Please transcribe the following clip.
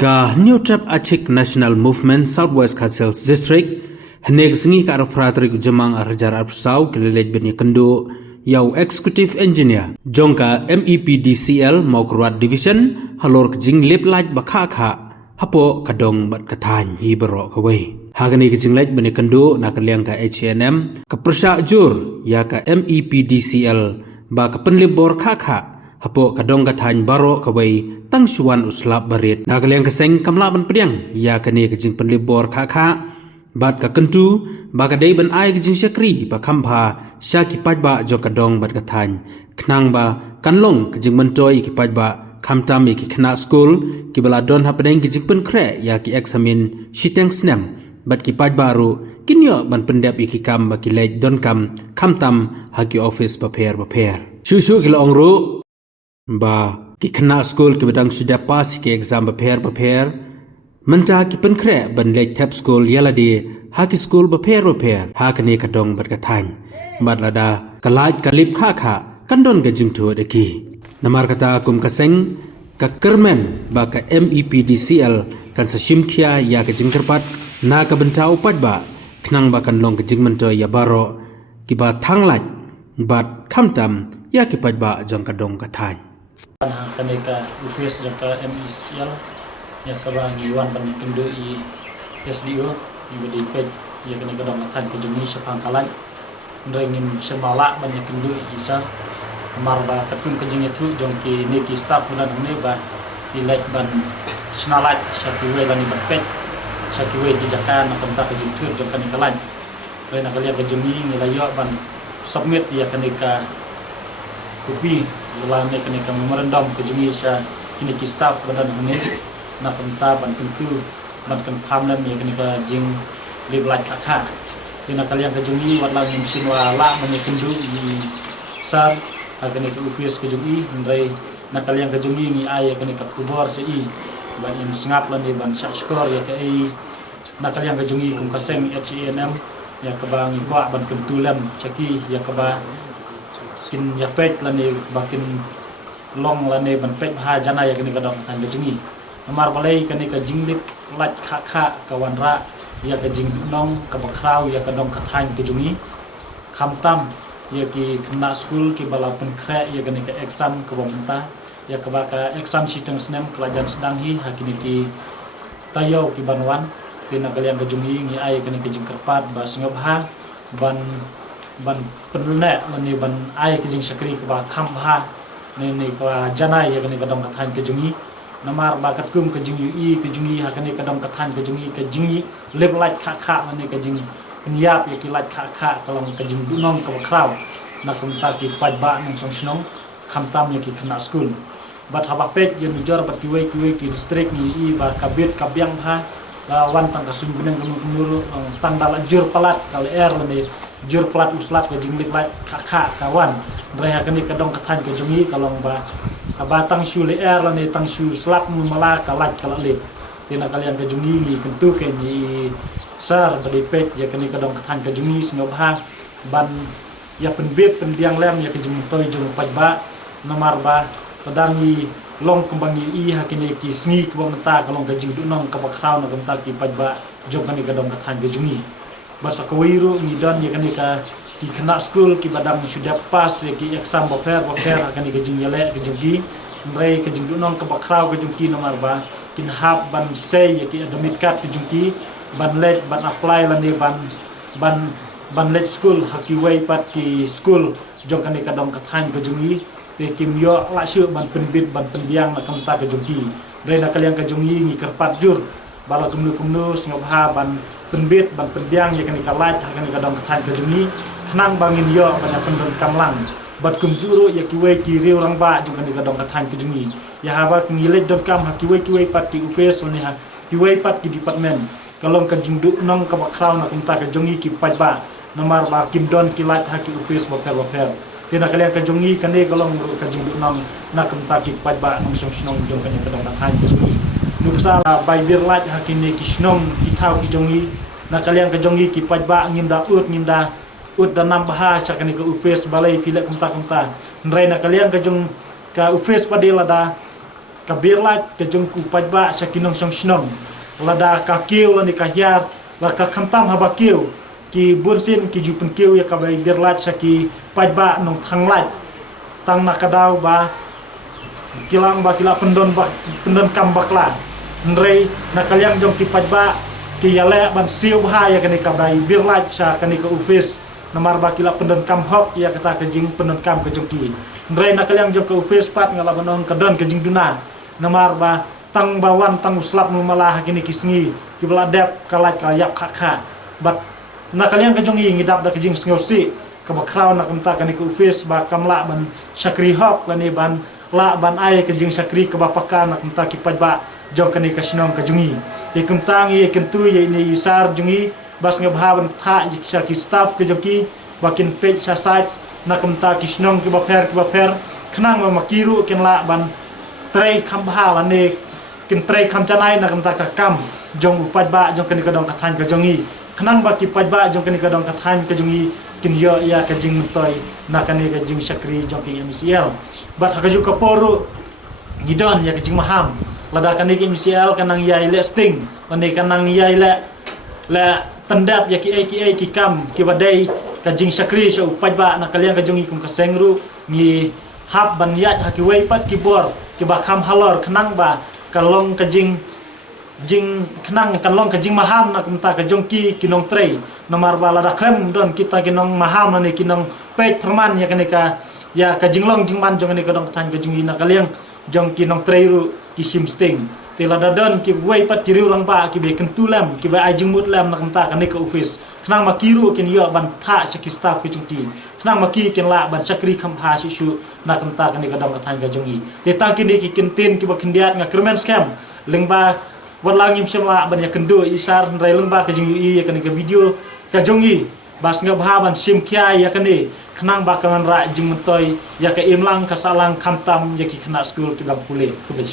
Ka New Trap Achik National Movement Southwest Castle District hanek singi ka arpratri jamang arjar arpsau kelelej beni kendo yau executive engineer jongka MEPDCL Maukrwat Division halor kjing lep laj bakha hapo kadong bat katany hibero kawai hagani kjing laj beni kendo nakaliang ka HNM ka persya jur ya ka MEPDCL ba ka penlebor kha hapo kadong katany baro kawai tang suan uslap barit nakaliang keseng kamlaban pediang ya kani kjing penlebor kha bat ka kentu ba ka dei ban ai kjing syakri ba khampa syaki pajba jo kadong bat katany knang ba kanlong kjing mentoi ki pajba khamtam ki khna school ki bala don hapdeng kjing pen kre ya ki examine shiteng snam bat ki pajba ru kinyo ban pendap ki kam ba ki lej don kam khamtam ha ki office ba pher su ki long ru ba ki khna school ki badang sudah pas ki exam ba pher menta ki penkre ban lej tap school yala di haki school ba pher hakani kadong bat katany matlada kalaj kalip kha kandon ga jingtho deki namar kata kum kaseng ka kermen ba ka MEPDCL kan sa shimkhia ya ka jingkerpat na ka bentau pajba knang ba kan long ka jingmento ya baro ki ba thanglaj bat khamtam ya ki pajba jong kadong katany kaneka office jaka MEPDCL ya kabangi wan ban kendo I SDO ibadi pet ya kena kadang matan ke jumi sepang kalai ndengin semala ban kendo isa marba katum ke jing itu jongki neki staff bulan ne ba ilek ban snalat syakiwe ban ban pet syakiwe di jakan kontak ke jing tur jongkan kalai rena kalia ke jumi nilayo ban submit ya kaneka kopi lawan ne kaneka memorandum ke jumi sa ini ki staff bulan ne nak penta ban kentu ban kentam lan ni kenika jing liblaj kakha kena kalian kejungi watla nimsin wala menyekendu ni sar kenika office kejungi ndai nak kalian kejungi ni ay kenika kubor sei ban in sngap lan ni ban skor ya kai nak kalian kejungi kum kaseng HNM ya kabang ikwa ban kentulan caki ya kaba kin ya pet lan ni bakin long lan ni ban pet ha jana ya kenika dong tan kejungi amar balai kani ka jinglip laj kha kawanra ya ka jingnong ka bakraw ya ka dong kathang ke jungi khamtam ya ki khna school ki bala pen khre ya kani ka exam ka bomta ya ka ba ka exam siteng snem kelajan sedang hi hakini ki tayo ki banwan tina kalian ka jungi ngi ai kani ka jingkerpat ba sngobha ban penne mani ban ai ki jing sakri ka ba khamha ni ka janai ya kani ka dong kathang ke jungi namar bakat kum ke jing UI ke jungi hakane kadang kathan ke jungi ke jingi lep laj kha mane ke jing penyap ya ki laj kha kalong ke jing dunong ke kraw na kum ta ki pajba nang song snong khamtam ya ki khna school bat haba pet ye nujor bat kiwe ki district ni I ba kabit kabyang ha wan tang ka sum beneng kumur tang dal jur palat kal mane jur palat uslat ke jing lep laj kha kawan dre hakane kadang kathan ke jungi kalong ba abatang shu le lan ni tang shu slap mu mala kalat kalale tina kalian ke jungi ni kentu ke ni sar badi pet ya kani kadong kathan ke jungi sngobha ban ya penbet pendiang lem ya ke jung toy jung pajba namar ba padang ni long kembang I hakini ki sngi ke bomta kalong ke jing dunong ke bakraw na komta ki pajba jong kani kadong kathan ke jungi basa kawiru ni dan ya kani ka ki kena school ki badang sudah pas ya ki exam bofer akan di kejing yale kejungi mrei kejing dunong ke bakraw kejungki nomor ba kin hab ban say ya ki admit card kejungki ban let ban apply lan ni ban let school haki way pat ki school jong kan kadong kathan kejungi te kim yo la syu ban penbit ban pendiang na kamta kejungki rena kalian kejungi ni kerpat jur bala kumnu sngobha ban penbit ban pendiang ya kan kalaj akan kadong kathan kejungi kenang bangin yo banyak pendon kamlang bat kumjuru ya kiwe ki riu rang ba jung kan kadong kathan kejungi ya haba ngilej dot kam ha kiwe pat ki office ni ha kiwe pat ki department kalong ka jingdu nong ka bakraw na kumta kejungi ki pajba namar ba kim don ki laj ha ki office boper tina kalian kejungi kane kalong ka jingdu nong na kumta ki pajba nong song jung kan kadong kathan kejungi nuksa bai bir laj ha ki ne ki snong ki thau ki jungi na kalian kejungi ki pajba ngimda ut dan bahasa sakani ke office balai pilek kumta nrei na kalian kejung ka office padela da kabirla ke jongku pajba sakinong song shnong lada ka kiu la ni ka hiar la ka khamtam haba kiu ki bunsin ki jupen kiu ya ka bai birlat saki pajba nong thanglat tang nakadaw ba kilang ba kila pendon kam bakla nrei nakalyang jong ki pajba ki yale ban siu bah ya kani ka bai birlat sa kani ka office namar ba kila pendon kam hok ya kata ke jing pendon kam ke jongki nrei nakalyang jong ka office pat ngala banong kadon ke jing duna namar ba tang bawan tang uslap malah kini kisngi ki beladap kalak kayak kakha bat nakalyang ke jongi ngidap da ke jing sngosi ka bakraw nak mta kani ku office ba kamla ban sakri hop kani ban la ban ai ke jing sakri ka bapakan nak mta ki pajba jong kani ka sinong ka jongi ye kumtang ye kentu ye ni isar jongi bas ngabhaban tha ki staff ke joki bakin page sa site nak mta ki sinong ki baper khnang ma makiru ken la ban tray khambha lane kin tray kham chanai nak mta ka kam jong pajba jong kani ka dong ka than ka jongi khnang ba ki pajba jong kani ka dong ka than ka jongi kin yo ya ka jing toy na kani ka jing sakri jong ki MCL bat ha ka ju ka poru gidon ya ka jing maham lada kani ki MCL kanang yai le sting lani kanang yai le tendap ya ki kam ki badai ka jing sakri so pajba na kalian ka jongi kum ka sengru ni hab ban yat ha ki wei pat ki bor ki ba kham halor khnang ba kalong ka jing khnang kalong ka jing maham na kumta ka jongki kinong tray nomor bala da klem don kita kinong maham na ni kinong page perman ya kanika ya ka jinglong jingman jong ni ka dong tan ka jingi na kaliang jong kinong tray ru ki sim sting tela da don ki wei pat ki riurang ba ki be kentulam ki ba ajing mut lam na kumta kanika office khnang makiru kin yo ban tha saki staff ki jongki khnang maki kin la ban sakri kham ha su na kumta kanika dong ka tan ka jongi te tang ki ki kintin ki ba kindiat nga kermen scam lengba warlangim semua ban ya kendo isar nrai lengba ka jingi ya kanika video ka jongi bas nga bhaban sim kya ya kani khnang ba kangan ra jing mentoy ya ka imlang ka salang khamtam ya ki khna school ki bang pule ku be